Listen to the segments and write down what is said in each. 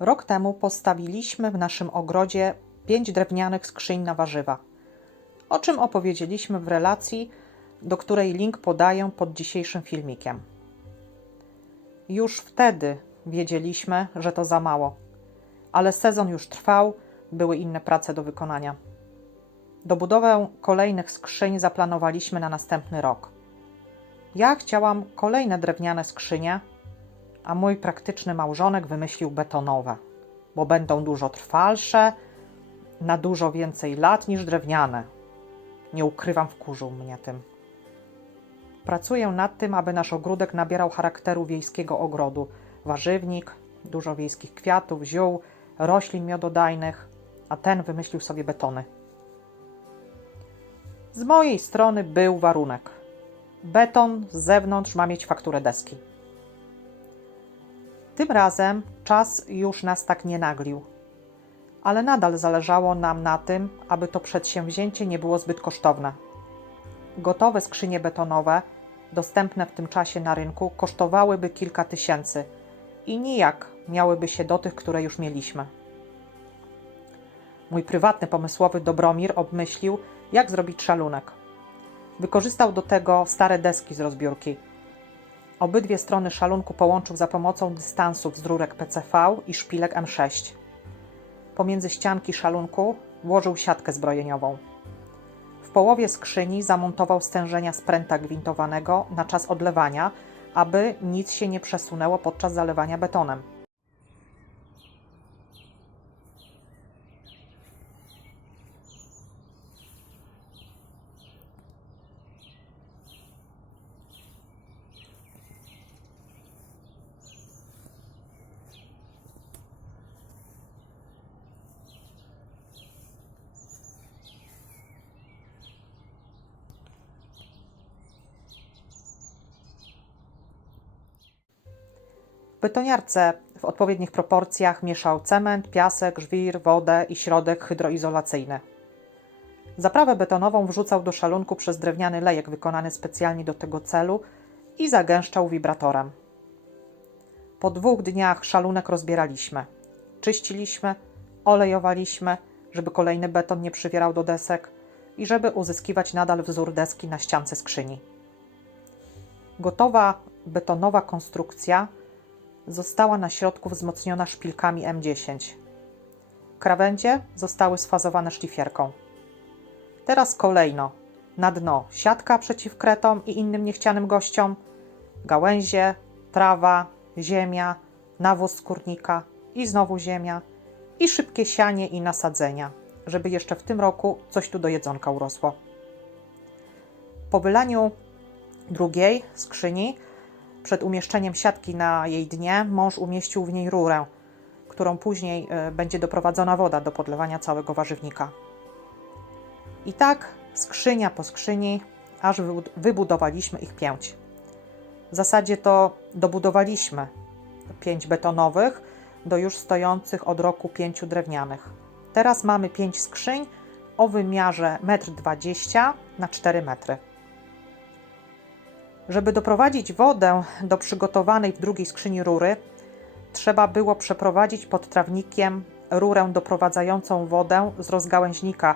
Rok temu postawiliśmy w naszym ogrodzie pięć drewnianych skrzyń na warzywa, o czym opowiedzieliśmy w relacji, do której link podaję pod dzisiejszym filmikiem. Już wtedy wiedzieliśmy, że to za mało, ale sezon już trwał, były inne prace do wykonania. Dobudowę kolejnych skrzyń zaplanowaliśmy na następny rok. Ja chciałam kolejne drewniane skrzynie, a mój praktyczny małżonek wymyślił betonowe, bo będą dużo trwalsze, na dużo więcej lat niż drewniane. Nie ukrywam, wkurzył mnie tym. Pracuję nad tym, aby nasz ogródek nabierał charakteru wiejskiego ogrodu. Warzywnik, dużo wiejskich kwiatów, ziół, roślin miododajnych, a ten wymyślił sobie betony. Z mojej strony był warunek. Beton z zewnątrz ma mieć fakturę deski. Tym razem czas już nas tak nie naglił, ale nadal zależało nam na tym, aby to przedsięwzięcie nie było zbyt kosztowne. Gotowe skrzynie betonowe, dostępne w tym czasie na rynku, kosztowałyby kilka tysięcy i nijak miałyby się do tych, które już mieliśmy. Mój prywatny pomysłowy Dobromir obmyślił, jak zrobić szalunek. Wykorzystał do tego stare deski z rozbiórki. Obydwie strony szalunku połączył za pomocą dystansów z rurek PCV i szpilek M6. Pomiędzy ścianki szalunku włożył siatkę zbrojeniową. W połowie skrzyni zamontował stężenia spręta gwintowanego na czas odlewania, aby nic się nie przesunęło podczas zalewania betonem. Betoniarce w odpowiednich proporcjach mieszał cement, piasek, żwir, wodę i środek hydroizolacyjny. Zaprawę betonową wrzucał do szalunku przez drewniany lejek wykonany specjalnie do tego celu i zagęszczał wibratorem. Po dwóch dniach szalunek rozbieraliśmy. Czyściliśmy, olejowaliśmy, żeby kolejny beton nie przywierał do desek i żeby uzyskiwać nadal wzór deski na ściance skrzyni. Gotowa betonowa konstrukcja została na środku wzmocniona szpilkami M10. Krawędzie zostały sfazowane szlifierką. Teraz kolejno na dno siatka przeciw kretom i innym niechcianym gościom, gałęzie, trawa, ziemia, nawóz skórnika i znowu ziemia i szybkie sianie i nasadzenia, żeby jeszcze w tym roku coś tu do jedzonka urosło. Po wylaniu drugiej skrzyni przed umieszczeniem siatki na jej dnie mąż umieścił w niej rurę, którą później y, będzie doprowadzona woda do podlewania całego warzywnika. I tak skrzynia po skrzyni, aż wy- wybudowaliśmy ich pięć. W zasadzie to dobudowaliśmy pięć betonowych do już stojących od roku pięciu drewnianych. Teraz mamy pięć skrzyń o wymiarze 1,20 m na 4 metry. Żeby doprowadzić wodę do przygotowanej w drugiej skrzyni rury, trzeba było przeprowadzić pod trawnikiem rurę doprowadzającą wodę z rozgałęźnika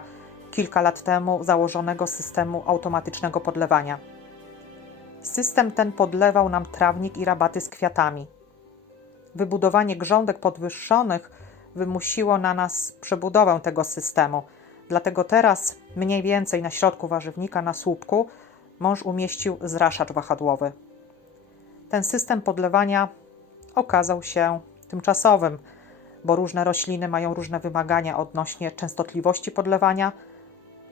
kilka lat temu założonego systemu automatycznego podlewania. System ten podlewał nam trawnik i rabaty z kwiatami. Wybudowanie grządek podwyższonych wymusiło na nas przebudowę tego systemu, dlatego teraz mniej więcej na środku warzywnika na słupku mąż umieścił zraszacz wahadłowy. Ten system podlewania okazał się tymczasowym, bo różne rośliny mają różne wymagania odnośnie częstotliwości podlewania,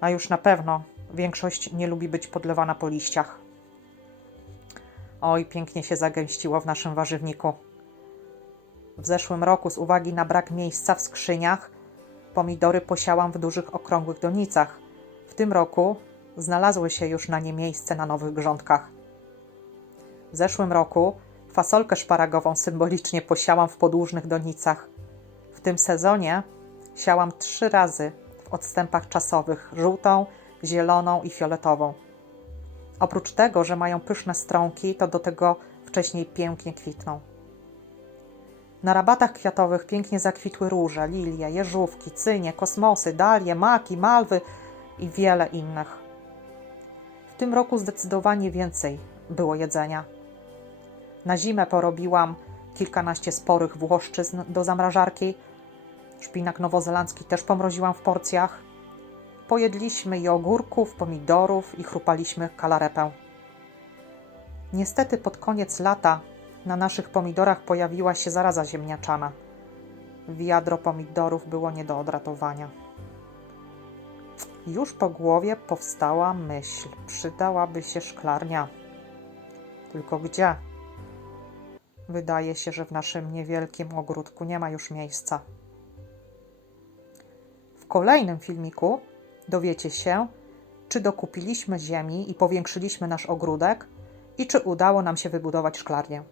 a już na pewno większość nie lubi być podlewana po liściach. Oj, pięknie się zagęściło w naszym warzywniku. W zeszłym roku, z uwagi na brak miejsca w skrzyniach, pomidory posiałam w dużych, okrągłych donicach. W tym roku znalazły się już na nie miejsce na nowych grządkach. W zeszłym roku fasolkę szparagową symbolicznie posiałam w podłużnych donicach. W tym sezonie siałam trzy razy w odstępach czasowych żółtą, zieloną i fioletową. Oprócz tego, że mają pyszne strąki, to do tego wcześniej pięknie kwitną. Na rabatach kwiatowych pięknie zakwitły róże, lilie, jeżówki, cynie, kosmosy, dalie, maki, malwy i wiele innych. Tym roku zdecydowanie więcej było jedzenia. Na zimę porobiłam kilkanaście sporych włoszczyzn do zamrażarki. Szpinak nowozelandzki też pomroziłam w porcjach. Pojedliśmy i ogórków, pomidorów i chrupaliśmy kalarepę. Niestety pod koniec lata na naszych pomidorach pojawiła się zaraza ziemniaczana. Wiadro pomidorów było nie do odratowania. Już po głowie powstała myśl, przydałaby się szklarnia. Tylko gdzie? Wydaje się, że w naszym niewielkim ogródku nie ma już miejsca. W kolejnym filmiku dowiecie się, czy dokupiliśmy ziemi i powiększyliśmy nasz ogródek i czy udało nam się wybudować szklarnię.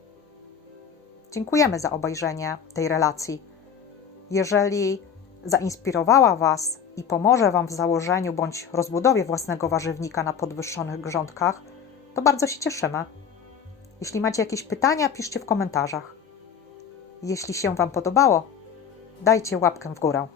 Dziękujemy za obejrzenie tej relacji. Jeżeli zainspirowała Was i pomoże Wam w założeniu bądź rozbudowie własnego warzywnika na podwyższonych grządkach, to bardzo się cieszymy. Jeśli macie jakieś pytania, piszcie w komentarzach. Jeśli się Wam podobało, dajcie łapkę w górę.